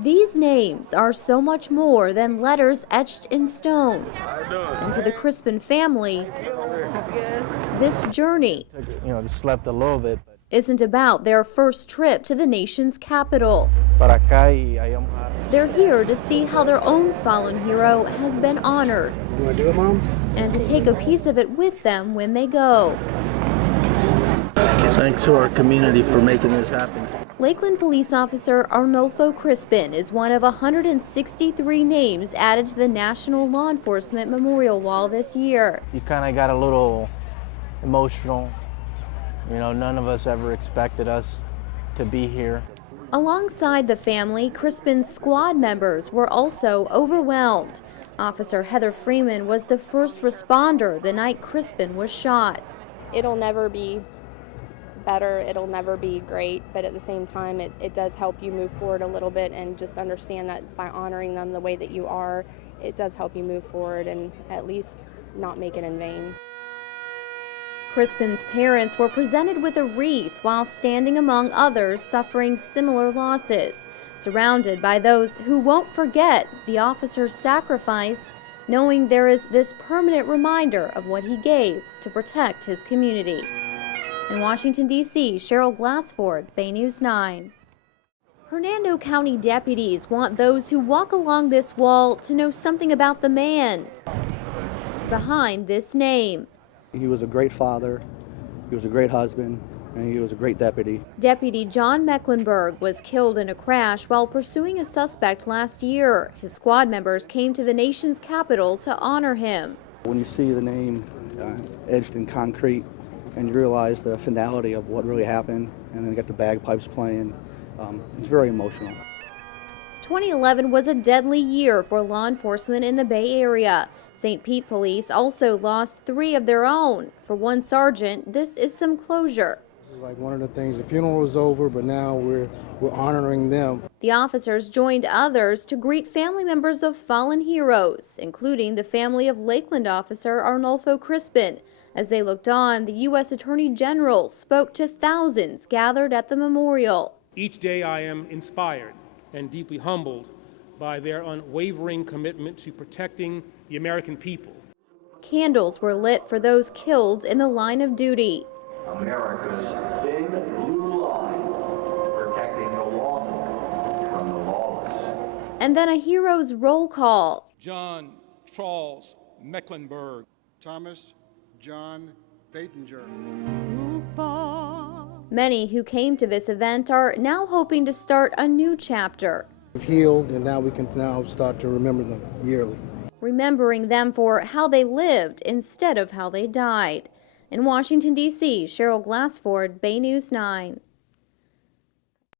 These names are so much more than letters etched in stone. And to the Crispin family, this journey Just slept a little bit. isn't about their first trip to the nation's capital. They're here to see how their own fallen hero has been honored. You want to do it, Mom? And to take a piece of it with them when they go. Thanks to our community for making this happen. Lakeland police officer Arnolfo Crispin is one of 163 names added to the National Law Enforcement Memorial Wall this year. You kind of got a little emotional. None of us ever expected us to be here. Alongside the family, Crispin's squad members were also overwhelmed. Officer Heather Freeman was the first responder the night Crispin was shot. It'll never be better, it'll never be great, but at the same time it does help you move forward a little bit and just understand that by honoring them the way that you are, it does help you move forward and at least not make it in vain. Crispin's parents were presented with a wreath while standing among others suffering similar losses, surrounded by those who won't forget the officer's sacrifice, knowing there is this permanent reminder of what he gave to protect his community. In Washington, D.C., Cheryl Glassford, Bay News 9. Hernando County deputies want those who walk along this wall to know something about the man behind this name. He was a great father, he was a great husband, and he was a great deputy. Deputy John Mecklenburg was killed in a crash while pursuing a suspect last year. His squad members came to the nation's capital to honor him. When you see the name etched in concrete and you realize the finality of what really happened, and then you got the bagpipes playing, it's very emotional. 2011 was a deadly year for law enforcement in the Bay Area. St. Pete police also lost 3 of their own. For one sergeant, this is some closure. This is like one of the things, the funeral was over, but now we're honoring them. The officers joined others to greet family members of fallen heroes, including the family of Lakeland officer Arnolfo Crispin. As they looked on, the U.S. Attorney General spoke to thousands gathered at the memorial. Each day I am inspired and deeply humbled by their unwavering commitment to protecting the American people. Candles were lit for those killed in the line of duty. America's thin blue line, protecting the lawful from the lawless. And then a hero's roll call. John Charles Mecklenburg. Thomas John Batinger. Many who came to this event are now hoping to start a new chapter. We've healed, and now we can now start to remember them yearly. Remembering them for how they lived instead of how they died. In Washington, D.C., Cheryl Glassford, Bay News 9.